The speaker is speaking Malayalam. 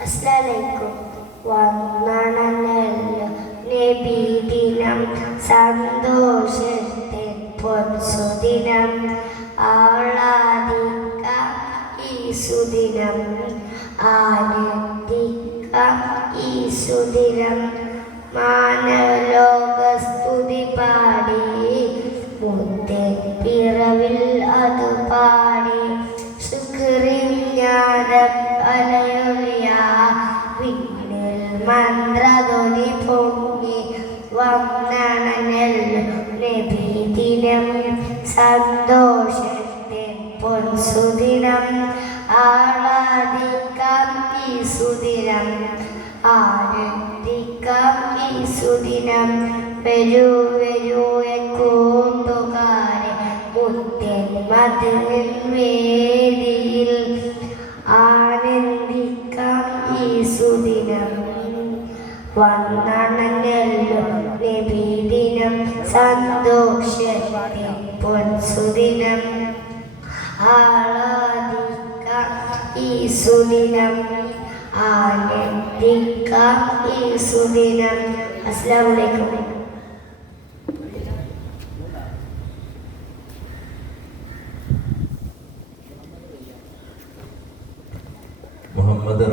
അസ്ലാലൈക്കും വന്നണഞ്ഞല്ലോ നബിദിനം സന്തോഷത്തെ പൊൻസുദിനം ആളാദിക്ക ഈ സുദിനം ആനന്ദിക്ക ഈ സുദിനം മാനലോകസ്തുതി പാടി മുത്തേ പിറവിൽ അത് പാടി അലയൊലിയ വിണ്ണിൽ മന്ത്രധ്വനി പൊങ്ങി വന്നണഞ്ഞല്ലോ നബിദിനം സന്തോഷത്തെ പൊൻസുദിനം. ആളാദിക്കാം ഈ സുദിനം ആനന്ദിക്കാം ഈ സുദിനം വരൂ വരൂ കൂട്ടുകാരെ. മുത്തൻ മതിൽ ആനന്ദിക്കാം ഈ സുദിനം വന്നാണല്ലോ നബിദിനം സന്തോഷത്തിൽ പൊൻസുദിനം. ആളാദിക്ക ഈ സുദിനം ആനന്ദിക്ക ഈ സുദിനം അസ്സാം വലൈക്കും മുഹമ്മദ്